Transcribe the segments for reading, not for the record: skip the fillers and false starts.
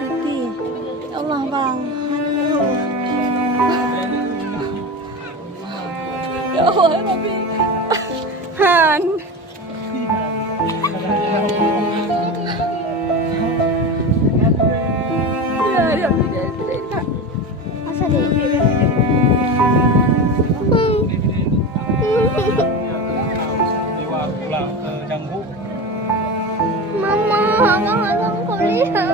Tapi, ya Allah bang. Ya Allah, tapi Han. Ya, dia tidak. Masa deh? Dewa pulang ke Canggu. Mama, abang kuliah.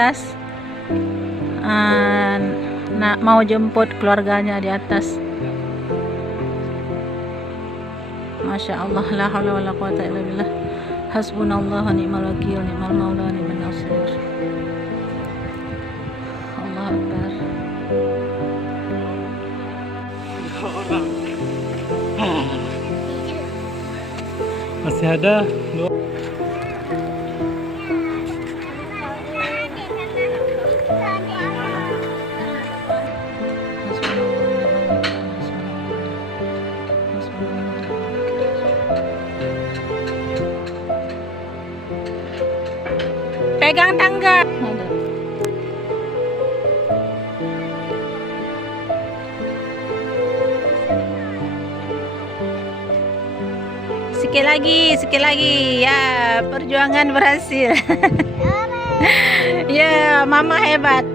Atas nak mau jemput keluarganya di atas. Masya Allah, la haula wala quwata illa billah. Hasbunallah wa ni'mal wakil, ni'mal maula wa ni'mal nasir. Allah Akbar. Masih ada dua. Pegang tangga. Sikit lagi. Ya, perjuangan berhasil. Ya, mama hebat.